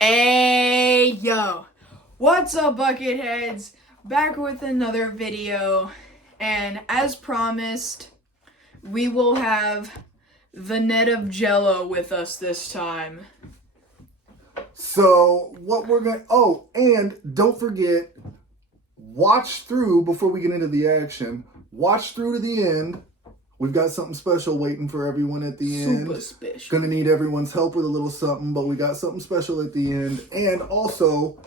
Hey, yo. What's up, Bucketheads? Back with another video. And as promised, we will have the net of Jello with us this time. So, what we're going to... Oh, and don't forget, watch through before we get into the action. Watch through to the end. We've got something special waiting for everyone at the end. Super special. Gonna need everyone's help with a little something, but we got something special at the end. And also,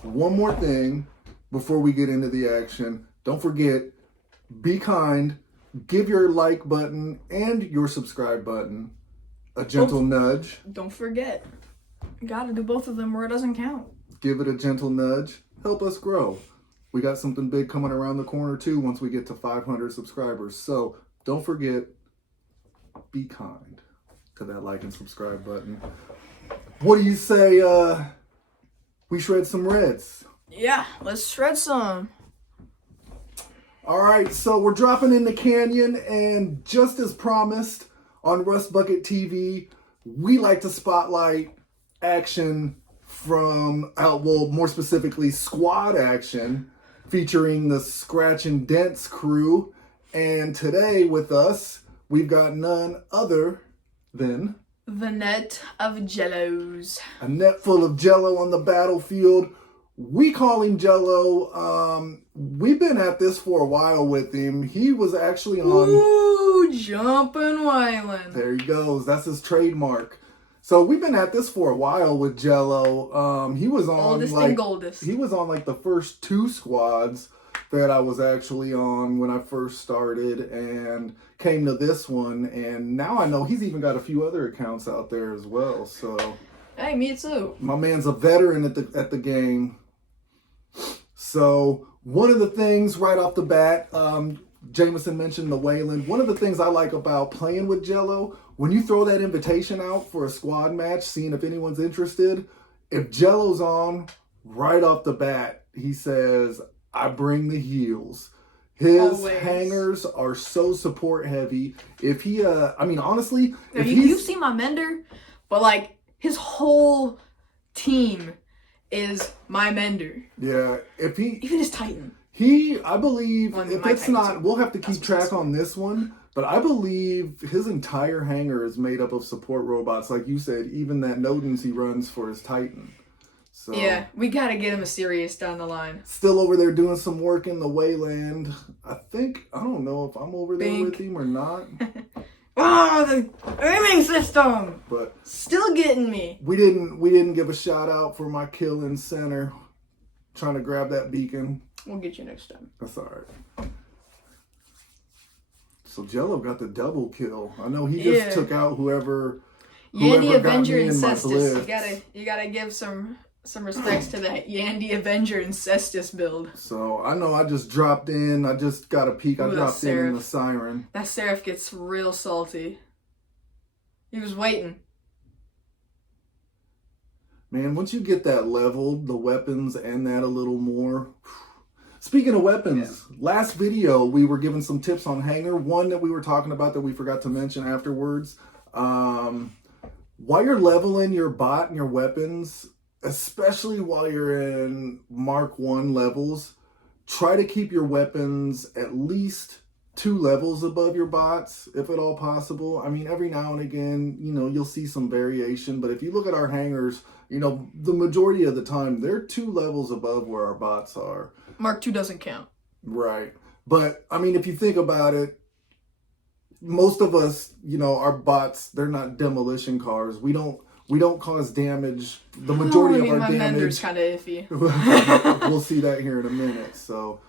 one more thing before we get into the action. Don't forget, be kind, give your like button and your subscribe button a gentle nudge. Don't forget, you gotta do both of them or it doesn't count. Give it a gentle nudge. Help us grow. We got something big coming around the corner too once we get to 500 subscribers. So, don't forget, be kind to that like and subscribe button. What do you say we shred some reds? Yeah, let's shred some. All right, so we're dropping in the canyon, and just as promised on Rust Bucket TV, we like to spotlight action from, well, more specifically, squad action featuring the Scratch and Dents crew. And today with us, we've got none other than... the net of Jellos. A net full of Jello on the battlefield. We call him Jello. We've been at this for a while with him. He was actually on... Ooh, jumping Weyland. There he goes. That's his trademark. So we've been at this for a while with Jello. He was on Oldest and goldest. He was on like the first two squads that I was actually on when I first started and came to this one, and now I know he's even got a few other accounts out there as well. So hey, me too. my man's a veteran at the game. So one of the things right off the bat, Jameson mentioned the Weyland. One of the things I like about playing with Jello, when you throw that invitation out for a squad match, seeing if anyone's interested, if Jello's on right off the bat, he says, I bring the heals. His Always. hangers are so support heavy. If he, I mean, honestly, Now, if you've seen my mender, but like his whole team is my mender. Yeah, if he, Even his Titan. I believe, Well, if my it's Titan not, too. we'll have to keep track on this one, but I believe his entire hanger is made up of support robots. Like you said, even that Nodens he runs for his Titan. So, Yeah, we gotta get him a Sirius down the line. still over there doing some work in the Weyland. I don't know if I'm over there with him or not. Oh, the aiming system! But Still getting me. we didn't give a shout out for my kill in center. Trying to grab that beacon. We'll get you next time. That's alright. So Jello got the double kill. I know he just took out whoever Yandy got Avenger me in my Incestus. blitz. You gotta give some respects to that Yandy Avenger Incestus build. So I know I just dropped in. I just got a peek. I Ooh, dropped in the siren. That Seraph gets real salty. He was waiting. Man, once you get that leveled, the weapons and that a little more. Speaking of weapons, last video we were giving some tips on hanger. One that we were talking about that we forgot to mention afterwards. While you're leveling your bot and your weapons, especially while you're in Mark 1 levels, try to keep your weapons at least 2 levels above your bots, if at all possible. I mean, every now and again, you'll see some variation, but if you look at our hangers, the majority of the time, they're 2 levels above where our bots are. Mark 2 doesn't count. Right. But, I mean, if you think about it, most of us, our bots, they're not demolition cars. We don't cause damage. The majority of our my damage... mender's kind of iffy. We'll see that here in a minute. So,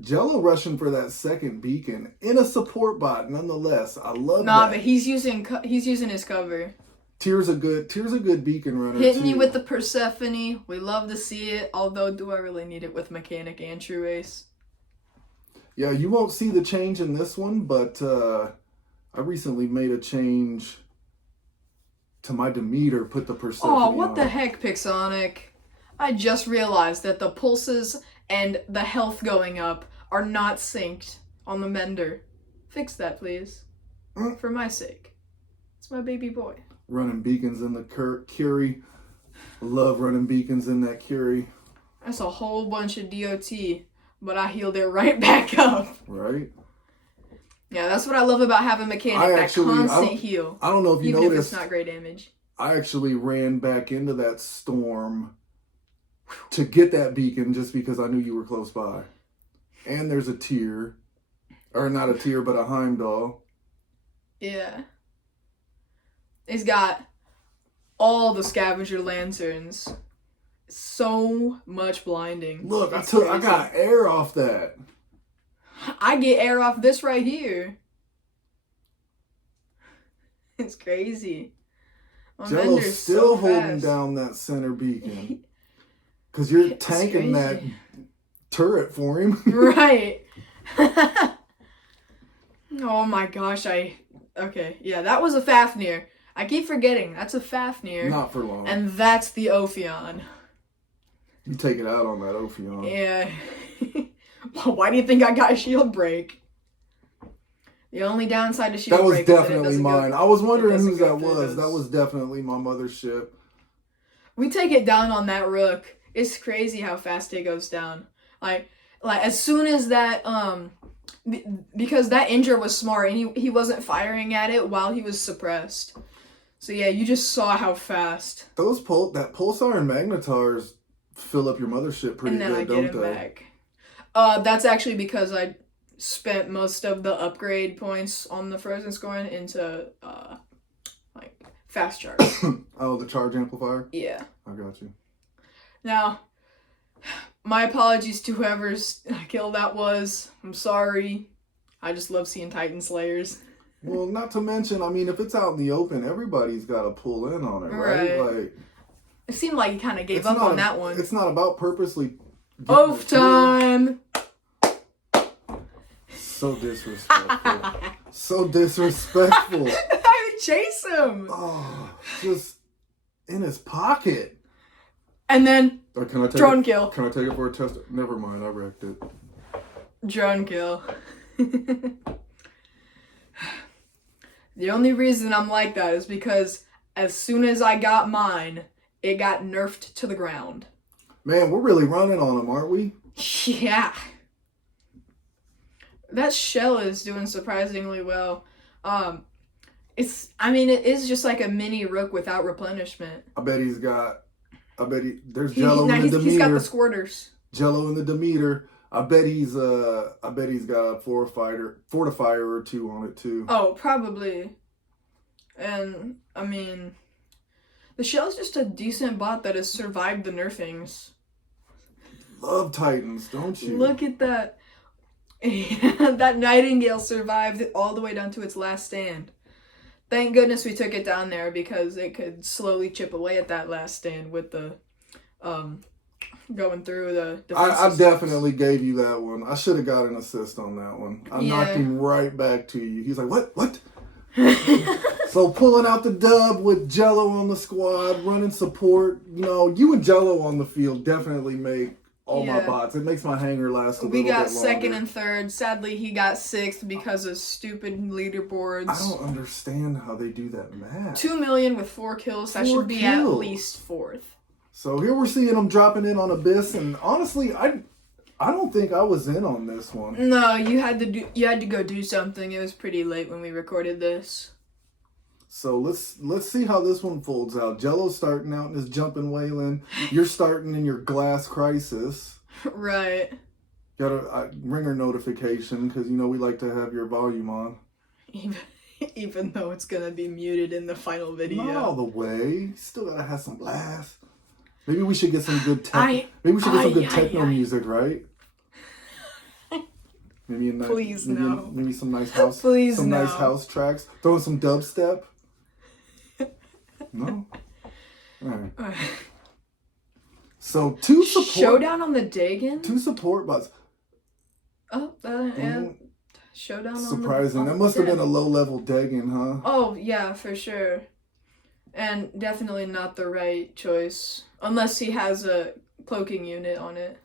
Jello rushing for that second beacon in a support bot, nonetheless. I love that. Nah, but he's using his cover. Tyr's a good beacon runner. Hitting you with the Persephone. We love to see it. Although, do I really need it with Mechanic and True Ace? Yeah, you won't see the change in this one, but I recently made a change to my Demeter, put the Persephone Oh, what on. the heck, Pixonic? I just realized that the pulses and the health going up are not synced on the mender. Fix that, please. For my sake. It's my baby boy. Running beacons in the Curie. Love running beacons in that Curie. That's a whole bunch of DOT, but I healed it right back up. Right? Yeah, that's what I love about having mechanic, that constant heal. I don't know if you even noticed. If it's not great damage. I actually ran back into that storm to get that beacon just because I knew you were close by. And there's a tier. Or not a tier, but a Heimdall. Yeah. It's got all the scavenger lanterns. So much blinding. Look, I got air off that. I get air off this right here. It's crazy. Jello's still holding down that center beacon. Because you're tanking that turret for him. Right. Oh my gosh, okay, yeah, that was a Fafnir. I keep forgetting, that's a Fafnir. Not for long. And that's the Ophion. You take it out on that Ophion. Yeah. Why do you think I got a shield break? The only downside to shield break is that definitely mine. I was wondering whose that was. That was definitely my mothership. We take it down on that rook. It's crazy how fast it goes down. Like as soon as that because that Indra was smart and he wasn't firing at it while he was suppressed. So yeah, you just saw how fast. That pulsar and magnetars fill up your mothership pretty good, don't they? And then I get him back. That's actually because I spent most of the upgrade points on the frozen scoring into like fast charge. Oh, the charge amplifier? Yeah. I got you. Now, my apologies to whoever's kill that was. I'm sorry. I just love seeing Titan Slayers. Well, not to mention, I mean, if it's out in the open, everybody's got to pull in on it, right? Like, it seemed like he kind of gave up on that one. It's not about purposely... Off time! So disrespectful. So disrespectful. I would chase him. Oh, just in his pocket. And then drone kill. Can I take it for a test? Never mind, I wrecked it. Drone kill. The only reason I'm like that is because as soon as I got mine, it got nerfed to the ground. Man, we're really running on them, aren't we? Yeah. That shell is doing surprisingly well. It is just like a mini rook without replenishment. there's Jello in the Demeter. He's got the squirters. Jello in the Demeter. I bet he's got a fortifier or two on it too. Oh, probably. And I mean, the shell's just a decent bot that has survived the nerfings. Love Titans, don't you? Look at that. That Nightingale survived all the way down to its last stand. Thank goodness we took it down there because it could slowly chip away at that last stand with the going through the I definitely gave you that one. I should have got an assist on that one. I knocked him right back to you. He's like, what? So pulling out the dub with Jello on the squad, running support. You know, you and Jello on the field definitely make all my bots. It makes my hanger last a little bit longer. We got second and third. Sadly, he got sixth because of stupid leaderboards. I don't understand how they do that math. 2 million with 4 kills. That should be at least fourth. So here we're seeing him dropping in on Abyss, and honestly, I don't think I was in on this one. No, you had to go do something. It was pretty late when we recorded this. So let's see how this one folds out. Jello's starting out in his jumping Weyland. You're starting in your glass crisis. Right. Got a ringer notification because we like to have your volume on. Even though it's gonna be muted in the final video. Not all the way. Still gotta have some blast. Maybe we should get some good techno music, right? Maybe maybe some nice house. Nice house tracks. Throwing some dubstep. No. All right. So 2 support. Showdown on the Dagon. 2 support bots. Oh, and showdown. Surprising. That must have been a low-level Dagon, huh? Oh yeah, for sure. And definitely not the right choice. Unless he has a cloaking unit on it.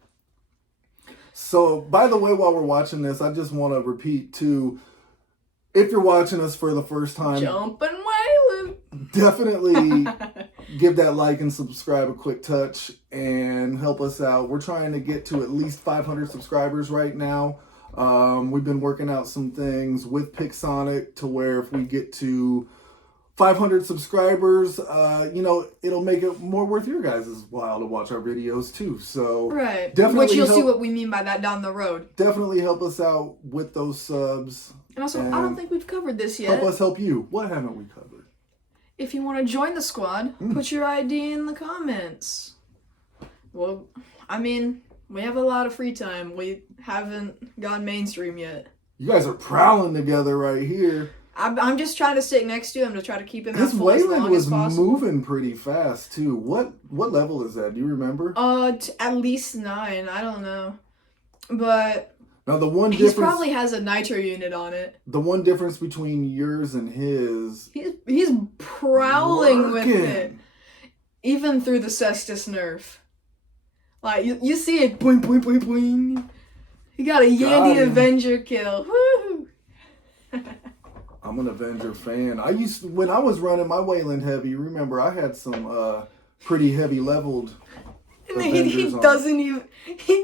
So, by the way, while we're watching this, I just want to repeat, too, if you're watching us for the first time... Jumpin' Weyland! give that like and subscribe a quick touch and help us out. We're trying to get to at least 500 subscribers right now. We've been working out some things with Pixonic to where if we get to 500 subscribers, it'll make it more worth your guys' while to watch our videos too. So right, definitely which you'll see what we mean by that down the road. Definitely help us out with those subs. And also, I don't think we've covered this yet. Help us help you. What haven't we covered? If you want to join the squad, put your ID in the comments. Well, I mean, we have a lot of free time. We haven't gone mainstream yet. You guys are prowling together right here. I'm just trying to stick next to him to try to keep him as full as Weyland long was as possible. moving pretty fast too. What level is that? Do you remember? At least 9. I don't know, but now the one he difference probably has a nitro unit on it. The one difference between yours and his, he's prowling with it, even through the Cestus nerf. Like you see it, boing boing boing boing. He got a Yandy Avenger kill. Woo! I'm an Avenger fan. When I was running my Weyland heavy, remember I had some pretty heavy leveled he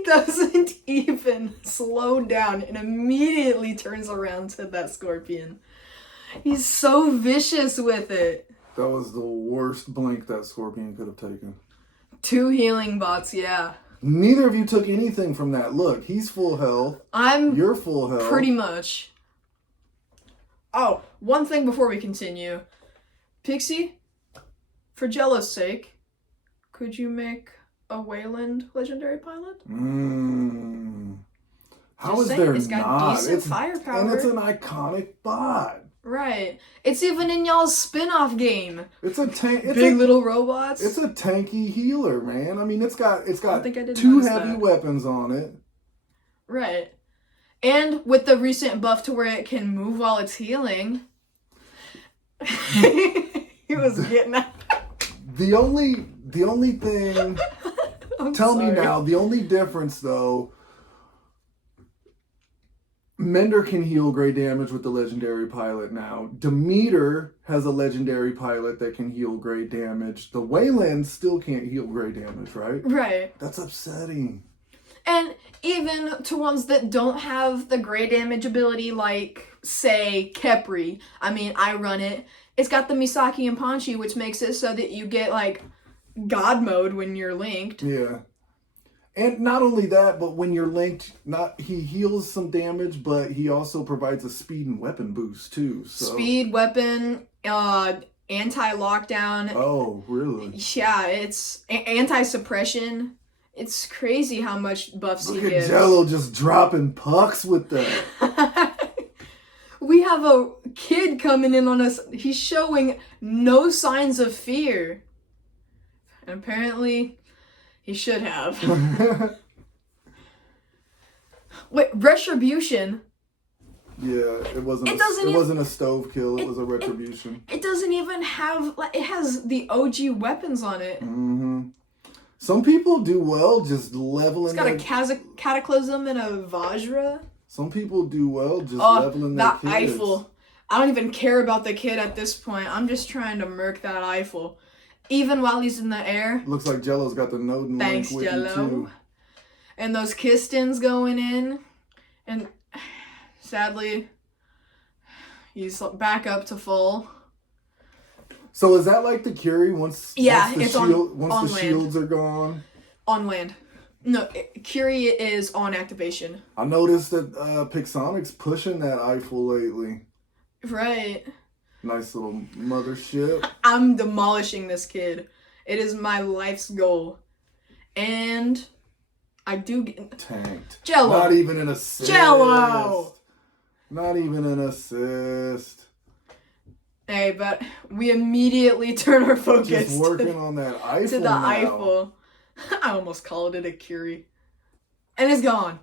doesn't even slow down and immediately turns around to that Scorpion. He's so vicious with it. That was the worst blink that Scorpion could have taken. 2 healing bots, yeah. Neither of you took anything from that. Look, he's full health. You're full health. Pretty much. Oh, one thing before we continue. Pixie, for Jello's sake, could you make a Weyland legendary pilot? How is there it's got not? Decent firepower. And it's an iconic bot. Right. It's even in y'all's spin-off game. It's a tank. Little robots. It's a tanky healer, man. I mean, it's got 2 heavy weapons on it. Right. And with the recent buff to where it can move while it's healing. He was getting that. The only thing tell me now, the only difference though, Mender can heal great damage with the legendary pilot now. Demeter has a legendary pilot that can heal great damage. The Weyland still can't heal great damage, right? Right. That's upsetting. And even to ones that don't have the great damage ability, like, say, Kepri. I mean, I run it. It's got the Misaki and Panchi, which makes it so that you get, like, God mode when you're linked. Yeah. And not only that, but when you're linked, he heals some damage, but he also provides a speed and weapon boost too. So. Speed, weapon, anti-lockdown. Oh, really? Yeah, it's anti-suppression. It's crazy how much buffs he gives. Look at Jello just dropping pucks with that. We have a kid coming in on us. He's showing no signs of fear. And apparently, he should have. Wait, Retribution? Yeah, it wasn't a stove kill, it was a Retribution. It doesn't even have, like, it has the OG weapons on it. Mm-hmm. Some people do well just leveling. It's got a Cataclysm and a Vajra. Some people do well just leveling their kids. That Eiffel. I don't even care about the kid at this point. I'm just trying to murk that Eiffel. Even while he's in the air. Looks like Jello's got the node and link with you too. And those Kistons going in. And sadly, he's back up to full. So is that like the Curie once the on shields are gone? On land. No, Curie is on activation. I noticed that Pixonic's pushing that Eiffel lately. Right. Nice little mothership. I'm demolishing this kid. It is my life's goal. And I do get... Tanked. Jello. Not even an assist. Jello. Not even an assist. Hey, but we immediately turn our focus Just working on that Eiffel to the now. Eiffel. I almost called it a Curie. And it's gone.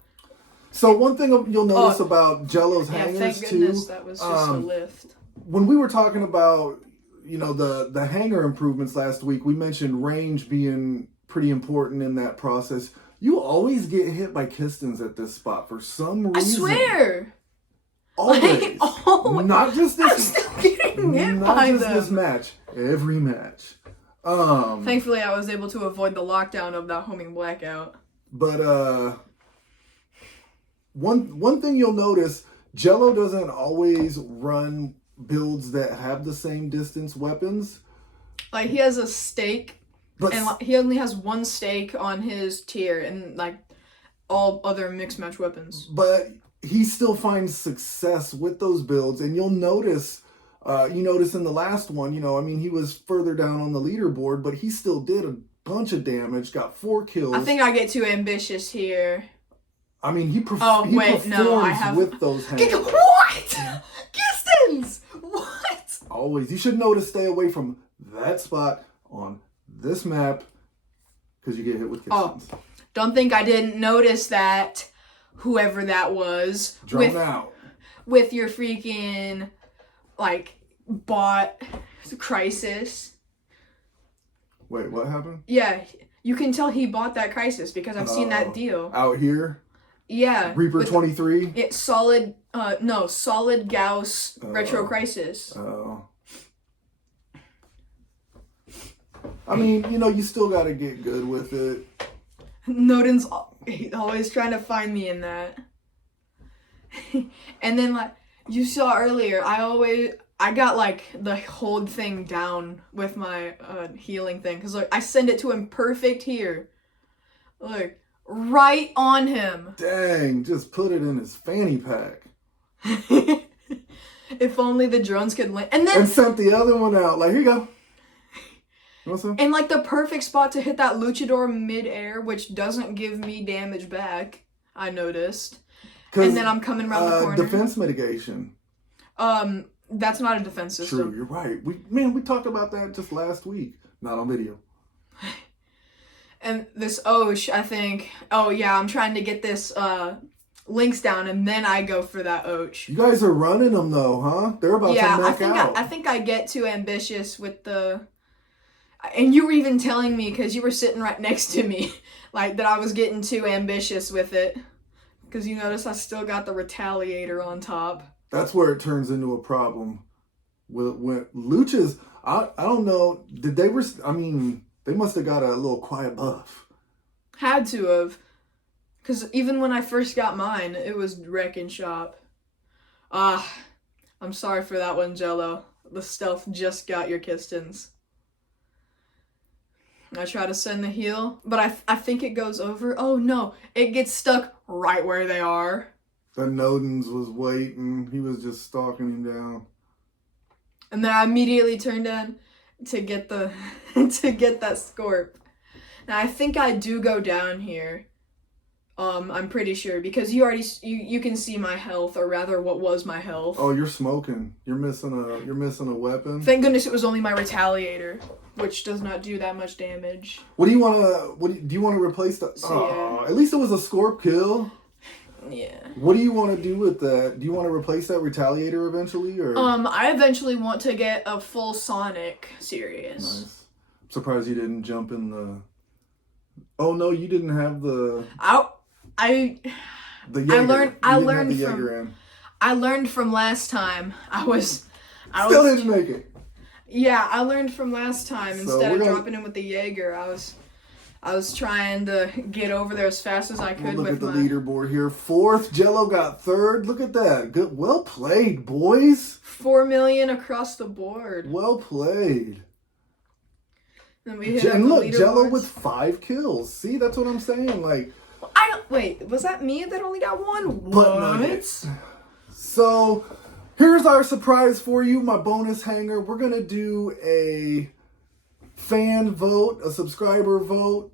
So one thing you'll notice about Jello's hangers thank goodness too, that was just a lift. When we were talking about, the hanger improvements last week, we mentioned range being pretty important in that process. You always get hit by Kistons at this spot for some reason. I swear. Always. Not just this. I'm still getting hit by them. This match. Every match. Thankfully, I was able to avoid the lockdown of that homing blackout. But one thing you'll notice, Jello doesn't always run builds that have the same distance weapons. Like, he has a stake, and he only has one stake on his tier, and like all other mixed match weapons. But he still finds success with those builds, and you'll notice. You notice in the last one, he was further down on the leaderboard, but he still did a bunch of damage, got 4 kills. I think I get too ambitious here. I mean, he performs with those hands. What? Distance! What? Always. You should know to stay away from that spot on this map, because you get hit with distance. Oh, don't think I didn't notice that, whoever that was. Drone out. With your freaking, bot crisis. Wait, what happened? Yeah, you can tell he bought that crisis because I've seen that deal. Out here? Yeah. Reaper 23? It's solid Gauss retro crisis. Oh. I mean, you still gotta get good with it. Noden's always trying to find me in that. And then, you saw earlier, I got, the hold thing down with my healing thing. Because, I send it to him perfect here. Look, right on him. Dang, just put it in his fanny pack. If only the drones could land. And sent the other one out. Here you go. And, the perfect spot to hit that luchador mid-air, which doesn't give me damage back, I noticed. And then I'm coming around the corner. Defense mitigation. That's not a defense system. True, you're right. We talked about that just last week. Not on video. And this Osh, I think. Oh yeah, I'm trying to get this links down, and then I go for that Osh. You guys are running them though, huh? They're about to knock out. I think I get too ambitious with the. And you were even telling me, because you were sitting right next to me, that I was getting too ambitious with it. Because you notice I still got the retaliator on top. That's where it turns into a problem. When Luchas, I don't know, they must have got a little quiet buff. Had to have. Because even when I first got mine, it was wrecking shop. I'm sorry for that one, Jello. The stealth just got your kistons. I try to send the heal, but I think it goes over. Oh no, it gets stuck right where they are. The Nodens was waiting. He was just stalking him down. And then I immediately turned in to get the to get that Scorp. Now I think I do go down here. I'm pretty sure, because you can see my health, or rather what was my health. Oh, you're smoking. You're missing a weapon. Thank goodness it was only my retaliator, which does not do that much damage. Do you want to replace the? At least it was a Scorp kill. Yeah. What do you want to do with that? Do you want to replace that retaliator eventually, or? I eventually want to get a full Sonic series. Nice. I'm surprised you didn't jump in the. Oh no, you didn't have the. I learned from last time. I still didn't make it. Yeah, I learned from last time. Instead of dropping in with the Jaeger, I was trying to get over there as fast as I could. Look at the leaderboard here. 4th, Jello got 3rd. Look at that. Good, well played, boys. 4 million across the board. Well played. Then we hit Jello with 5 kills. See, that's what I'm saying. Wait, was that me that only got 1? What? So, here's our surprise for you, my bonus hanger. We're going to do a fan vote, a subscriber vote.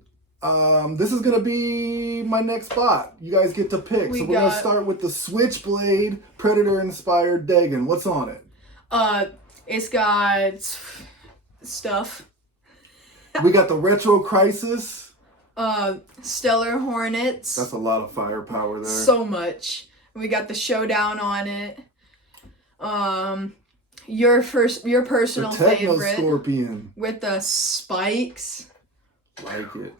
This is going to be my next spot. You guys get to pick. We're going to start with the Switchblade Predator-inspired Dagon. What's on it? It's got stuff. We got the Retro Crisis. Stellar Hornets. That's a lot of firepower there. So much. We got the Showdown on it. Your personal the Techno favorite. Scorpion. With the spikes. Like it.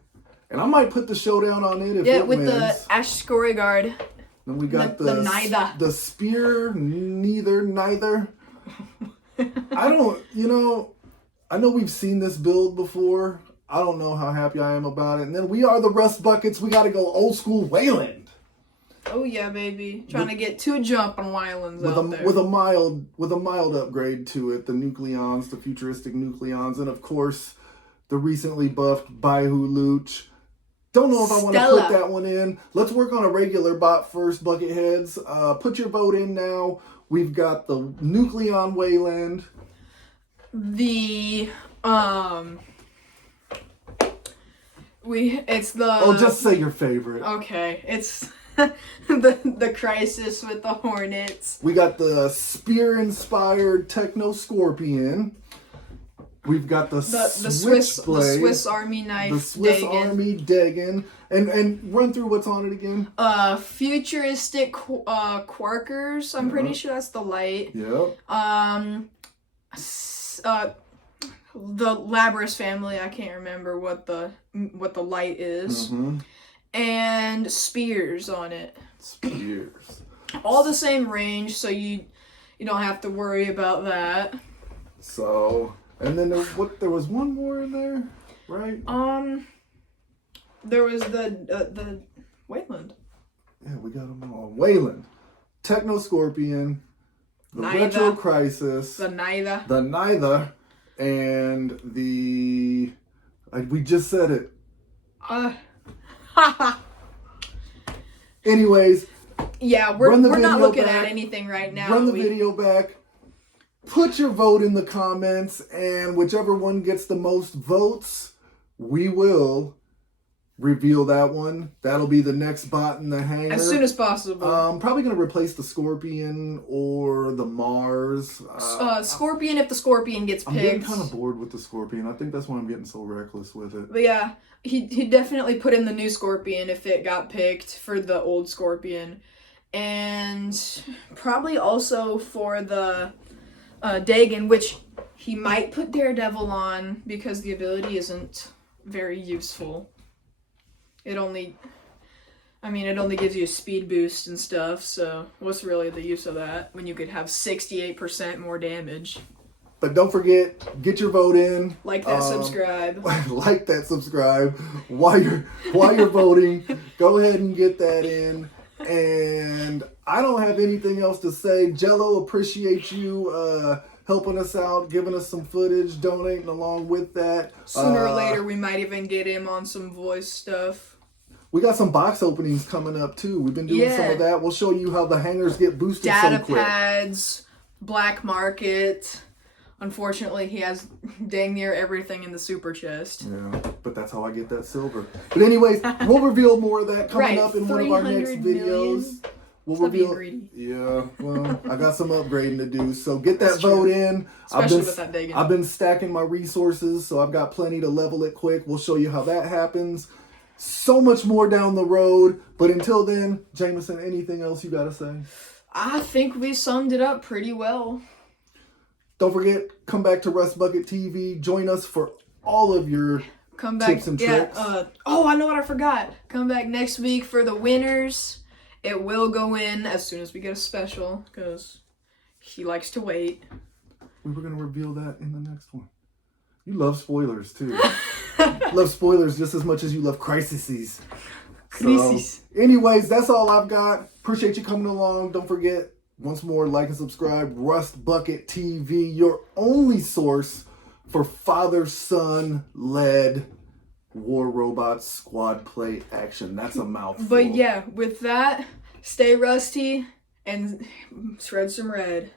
And I might put the Showdown on it if it with wins. the Ash Scorigard. Then we got the neither. The Spear neither. I I know we've seen this build before. I don't know how happy I am about it. And then we are the Rust Buckets. We got to go old school Weyland. Oh yeah, baby! Trying to get 2 jumping Weylands out there with a mild upgrade to it. The nucleons, the futuristic nucleons, and of course the recently buffed Baihu Luch. Don't know if I want to put that one in. Let's work on a regular bot first, Bucketheads. Put your vote in now. We've got the nucleon Weyland. It's the... Oh, just say your favorite. Okay, it's the crisis with the hornets. We got the spear-inspired Techno Scorpion. We've got the Switchblade, the Swiss Army knife, the Swiss Dagon. Army Dagon, and run through what's on it again. Futuristic quarkers. I'm pretty sure that's the light. Yep. The Labras family. I can't remember what the light is. Mm-hmm. And spears on it. Spears. All the same range, so you don't have to worry about that. So. And then there was one more in there, right? There was the Weyland. Yeah, we got them all. Weyland, Techno Scorpion, the Retro Crisis, the Nether, and the we just said it. Anyways, yeah, we're not looking at anything right now. Run the video back. Put your vote in the comments, and whichever one gets the most votes, we will reveal that one. That'll be the next bot in the hangar. As soon as possible. Probably going to replace the Scorpion or the Mars. Scorpion if the Scorpion gets picked. I'm getting kind of bored with the Scorpion. I think that's why I'm getting so reckless with it. But yeah, he'd definitely put in the new Scorpion if it got picked for the old Scorpion. And probably also for the... Dagon, which he might put Daredevil on because the ability isn't very useful. It only gives you a speed boost and stuff, so what's really the use of that when you could have 68% more damage? But don't forget, get your vote in. Like that, subscribe. Like that, subscribe. While you're voting, go ahead and get that in. And I don't have anything else to say. Jello, appreciate you helping us out, giving us some footage, donating along with that. Sooner or later, we might even get him on some voice stuff. We got some box openings coming up, too. We've been doing some of that. We'll show you how the hangers get boosted so quick. Data pads, black market. Unfortunately, he has dang near everything in the super chest. Yeah, but that's how I get that silver. But anyways, we'll reveal more of that coming up in one of our next videos. We'll reveal. Greedy. Yeah, well, I got some upgrading to do, so get that vote in. Especially with that Dagon. I've been stacking my resources, so I've got plenty to level it quick. We'll show you how that happens. So much more down the road, but until then, Jameson, anything else you gotta say? I think we summed it up pretty well. Don't forget, come back to Rust Bucket TV. Join us for all of your tips and tricks. Oh, I know what I forgot. Come back next week for the winners. It will go in as soon as we get a special, because he likes to wait. We were going to reveal that in the next one. You love spoilers, too. Love spoilers just as much as you love crises. So, anyways, that's all I've got. Appreciate you coming along. Don't forget, once more, like and subscribe. Rust Bucket TV, your only source for father-son led war robots squad play action. That's a mouthful. But yeah, with that, stay rusty and shred some red.